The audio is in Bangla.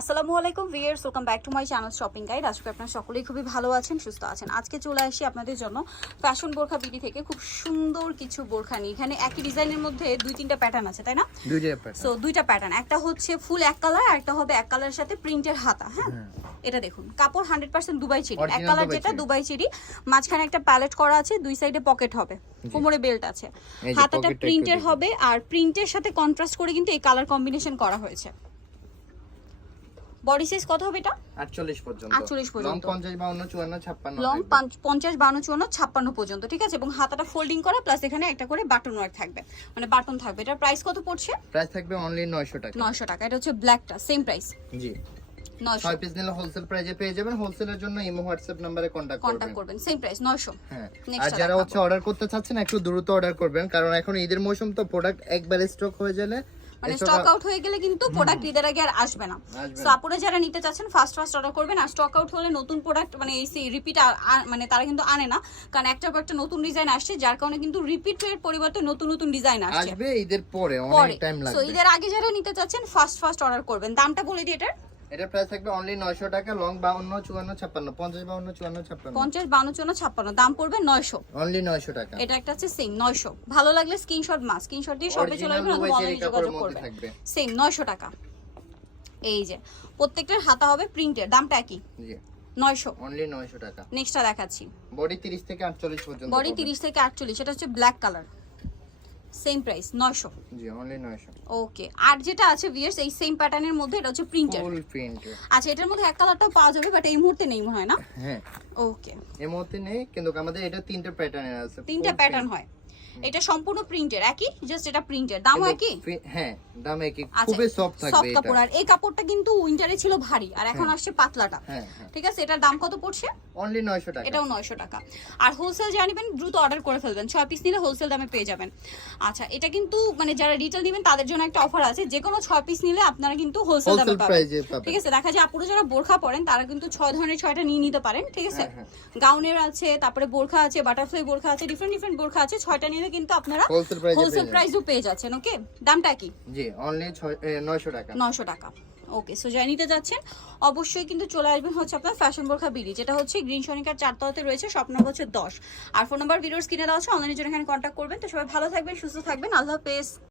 আসসালামু আলাইকুম viewers welcome back to my channel shopping guide. আজকে আপনারা সকলেই খুবই ভালো আছেন সুস্থ আছেন। আজকে চলে আসি আপনাদের জন্য ফ্যাশন বোরখা বিডি থেকে খুব সুন্দর কিছু বোরখা নিয়ে। এখানে একই ডিজাইনের মধ্যে দুই তিনটা প্যাটার্ন আছে তাই না? সো দুইটা প্যাটার্ন একটা হচ্ছে ফুল এক কালার আর একটা হবে এক কালারের সাথে প্রিন্টের হাতা হ্যাঁ? এটা দেখুন কাপড় হান্ড্রেড পার্সেন্ট দুবাই চেরি। এক কালার যেটা দুবাই চেরি মাঝখানে একটা প্যালেট করা আছে দুই সাইডে পকেট হবে কোমরে বেল্ট আছে। হাতাটা প্রিন্টের হবে আর প্রিন্টের সাথে কন্ট্রাস্ট করে কিন্তু এই কালার কম্বিনেশন করা হয়েছে। বডি সাইজ কত হবে এটা? 48 পর্যন্ত। 48 পর্যন্ত। লং 50 52 54 56 লং থাকবে। পঞ্চাশ বান্ন চুয়ান্ন ছাপ্পান্ন পর্যন্ত ঠিক আছে? এবং হাতাটা ফোল্ডিং করা প্লাস এখানে একটা করে বাটন ওয়ার্ক থাকবে। মানে বাটন থাকবে। এটার প্রাইস কত পড়ছে? প্রাইস থাকবে অনলি 900 টাকা। নয়শো টাকা। এটা হচ্ছে ব্ল্যাকটা সেম প্রাইস জি। নয়শো। 6 পিস নিলে হোলসেল প্রাইসে পেয়ে যাবেন। হোলসেলের জন্য ইমো হোয়াটসঅ্যাপ নম্বরে কন্টাক্ট করবেন। করবেন। সেম প্রাইস নয়শো। হ্যাঁ। Next আর যারা হচ্ছে অর্ডার করতে চাচ্ছেন একটু দ্রুত অর্ডার করবেন। কারণ এখন ঈদের মৌসুম তো প্রোডাক্ট একবারে স্টক হয়ে গেলে মানে স্টক আউট হয়ে গেলে কিন্তু প্রোডাক্ট ঈদের আগে আর আসবে না। সো আপনারা যারা নিতে চাচ্ছেন ফার্স্ট ফার্স্ট অর্ডার করবেন। আর স্টক আউট হলে নতুন প্রোডাক্ট মানে এই রিপিট মানে তারা কিন্তু আনে না। কারণ একটার পর একটা নতুন ডিজাইন আসছে যার কারণে কিন্তু রিপিটের পরিবর্তে নতুন নতুন ডিজাইন আসছে। আসবে ঈদের পরে অনেক টাইম সো ঈদের আগে যারা নিতে চাচ্ছেন ফার্স্ট ফার্স্ট অর্ডার করবেন। দামটা বলে দিই এটার। এটা প্রাইস থাকবে অনলি 900 টাকা লং 52 54 56 50 52 54 56 পঞ্চাশ বান্ন চুয়ান্ন ছাপ্পান্ন দাম পড়বে নয়শো। অনলি 900 টাকা। এটা একটা হচ্ছে সেম নয়শো। ভালো লাগলে স্ক্রিনশট মাস স্ক্রিনশট দিয়ে সবে চলে আসবেন অথবা দুবাই অনলাইনে যোগাযোগ করবেন সেম নয়শো টাকা। এই যে প্রত্যেকটার হাতা হবে প্রিন্টের দামটা একই। জি। নয়শো। অনলি 900 টাকা। নেক্সটটা দেখাচ্ছি। বডি 30 থেকে 48 পর্যন্ত বডি পাবেন। তিরিশ থেকে আটচল্লিশ এটা হচ্ছে ব্ল্যাক কালার সেম প্রাইস নয়শো। জি অনলি 900 ওকে আর যেটা আছে ভিয়ার্স এই সেম প্যাটার্নের মধ্যে এটা হচ্ছে প্রিন্টের ফুল প্রিন্ট আচ্ছা এটার মধ্যে এক কালারটাও পাওয়া যাবে বাট এই মুহূর্তে নেই মনে হয় না? হ্যাঁ। ওকে এই মুহূর্তে নেই কিন্তু আমাদের এটা তিনটে প্যাটার্নের আছে তিনটা প্যাটার্ন হয়। এটা সম্পূর্ণ প্রিন্টের একই? জাস্ট এটা প্রিন্টের দামও একই? হ্যাঁ দাম একই। আচ্ছা খুবই সফট থাকবে সফট কাপড়। আর এই কাপড়টা কিন্তু উইন্টারে ছিল ভারী আর এখন আসছে পাতলাটা। হ্যাঁ হ্যাঁ। ঠিক আছে এটার দাম কত পড়ছে? অনলি 900 টাকা। এটাও নয়শো টাকা। আর হোলসেল যারা নেবেন দ্রুত অর্ডার করে ফেলবেন। ছয় পিস নিলে হোলসেল দামে পেয়ে যাবেন। আচ্ছা এটা কিন্তু মানে যারা রিটেল নেবেন তাদের জন্য একটা অফার আছে। যে কোনো ছয় পিস নিলে আপনারা কিন্তু হোলসেল দামে পাবেন। ঠিক আছে? দেখা যায় আপুরা যারা বোরখা পরেন তারা কিন্তু ছয় ধরনের ছয়টা নিয়ে নিতে পারেন। ঠিক আছে? হ্যাঁ, গাউনের আছে তারপরে বোরখা আছে বাটারফ্লাই বোরখা আছে ডিফারেন্ট ডিফারেন্ট বোরখা আছে। ছয়টা নিলে কিন্তু আপনারা হোলসেল প্রাইসও পেয়ে যাচ্ছেন ওকে দামটা কি? জি অনলি 900 টাকা। নশো টাকা। ওকে সো যাই নিতে যাচ্ছেন, অবশ্যই কিন্তু চলে আসবেন হচ্ছে আপনার ফ্যাশন বোরখা বিডি যেটা হচ্ছে গ্রিন সনিকার চারতলাতে রয়েছে স্বপ্ন হচ্ছে দশ। আর ফোন নাম্বার ভিডিওর স্ক্রিনে দেওয়া আছে অনলাইনের জন্য এখানে কন্ট্যাক্ট করবেন। তো সবাই ভালো থাকবেন, সুস্থ থাকবেন, আল্লাহ হাফেজ।